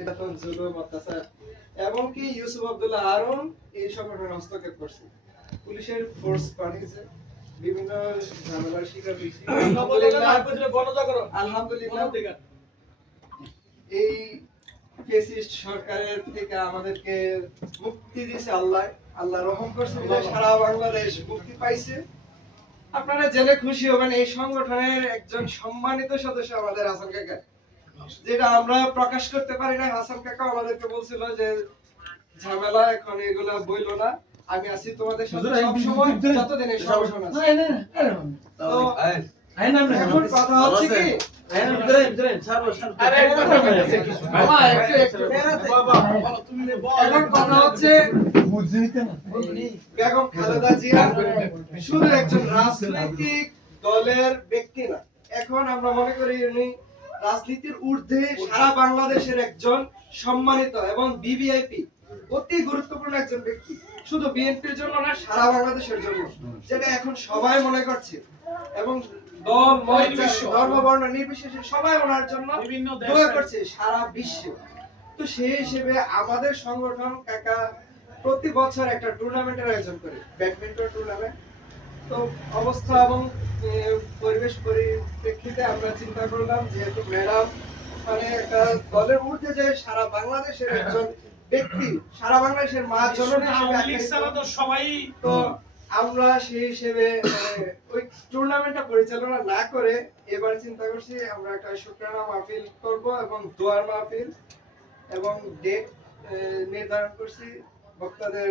এটা তো জুলুম অত্যাচার এমনকি ইউসুফ আব্দুল্লাহ আরও এই সংগঠনে হস্তক্ষেপ করছে, পুলিশের ফোর্স পাঠিয়েছে, বিভিন্ন ঝামেলার শিকার হয়েছি। আলহামদুলিল্লাহ এই ফেসিস্ট সরকারের থেকে আমাদেরকে মুক্তি দিয়েছে আল্লাহ। আল্লাহ রহম করছে বলে সারা বাংলাদেশ মুক্তি পাইছে। আপনারা জেনে খুশি হবেন এই সংগঠনের একজন সম্মানিত সদস্য আমাদের হাসান কাকা, যেটা আমরা প্রকাশ করতে পারি না। হাসান কাকা আমাদেরকে বলছিল যে ঝামেলা এখন এগুলা বইলো না, আমি আছি তোমাদের সাথে সব সময় যতদিন এই সংগঠন আছে। তো এখন কথা হচ্ছে কি, এখন কথা হচ্ছে বেগম খালেদা জিয়া শুধু একজন রাজনৈতিক দলের ব্যক্তি না, এখন আমরা মনে করি উনি রাজনীতির ঊর্ধ্বে সারা বাংলাদেশের একজন সম্মানিত এবং বিভিআইপি অতি গুরুত্বপূর্ণ একজন ব্যক্তি, শুধু বিএনপির জন্য না সারা বাংলাদেশের জন্য, যেটা এখন সবাই মনে করছে। এবং দল মত ধর্ম বর্ণ নির্বিশেষে সবাই ওনার জন্য দোয়া করছে সারা বিশ্বে। তো সেই হিসেবে আমাদের সংগঠন কাকা প্রতি বছর একটা টুর্নামেন্টের আয়োজন করে, ব্যাডমিন্টন টুর্নামেন্ট। তো অবস্থা এবং পরিবেশ পরিপ্রেক্ষিতে আমরা চিন্তা করলাম যেহেতু ম্যাডাম মানে একটা দলের ঊর্ধ্বে যে সারা বাংলাদেশের একজন ব্যক্তি, সারা বাংলাদেশের মা জননী হিসেবে সবাই, তো আমরা সেই হিসেবে ওই টুর্নামেন্টটা পরিচালনা না করে এবার চিন্তা করছি আমরা একটা শুকরানা মাহফিল করব এবং দোয়ার মাহফিল, এবং ডেট নির্ধারণ করছি বক্তাদের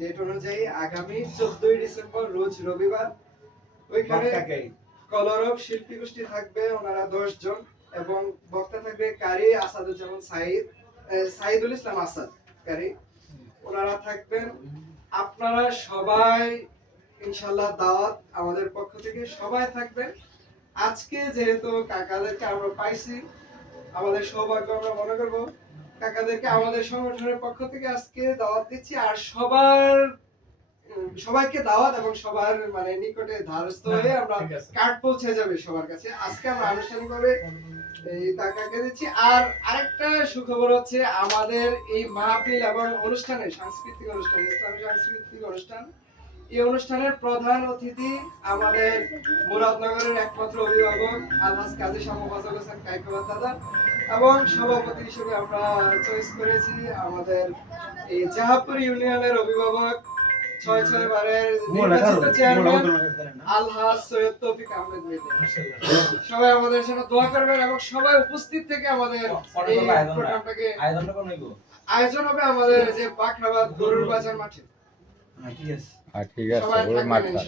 ডেট অনুযায়ী আগামী 14 ডিসেম্বর রোজ রবিবার। ওইখানে কলরব শিল্পী গোষ্ঠী থাকবে, ওনারা 10 জন, এবং বক্তা থাকবে কারি আসাদুজ্জামান সাইদুল ইসলাম আসাদ কারি, ওনারা থাকবেন। আপনারা সবাই ইনশাআল্লাহ দাওয়াত আমাদের পক্ষ থেকে সবাই থাকবেন। আজকে যেহেতু কাকাদেরকে আমরা পাইছি, আমাদের সৌভাগ্য আমরা মনে করব, কাকাদেরকে আমাদের সংগঠনের পক্ষ থেকে আজকে দাওয়াত দিচ্ছি। আর সবাইকে দাওয়াত এবং সবার মানে নিকটে ধারস্থ হয়ে আমরা কার্ড পৌঁছে যাবে সবার কাছে। আজকে আমরা আনুষ্ঠানিকভাবে এই কাকাকে দিচ্ছি। আর আরেকটা সুখবর হচ্ছে আমাদের এই মাহফিল এবং অনুষ্ঠানে সাংস্কৃতিক অনুষ্ঠান, ইসলামী সাংস্কৃতিক অনুষ্ঠান, এই অনুষ্ঠানের প্রধান অতিথি আমাদের মুরাদনগরের একমাত্র অভিভাবক আলহাজ কাজী শাহ মোফাজ্জল হোসেন কাইকোবাদ দাদা, এবং সভাপতি হিসেবে আমরা চয়েস করেছি আমাদের এই জাহাপুর ইউনিয়নের অভিভাবক 6 বারের নির্বাচিত চেয়ারম্যান আলহাজ সৈয়দ তৌফিক আহমেদ মির্জা। সবাই আমাদের সাথে দোয়া করবেন এবং সবাই উপস্থিত থেকে আমাদের এই প্রোগ্রামটাকে আয়োজন হবে আমাদের যে বাখরাবাদ গরুর বাজার মাঠে। ঠিক আছে, ওই মাঠটা।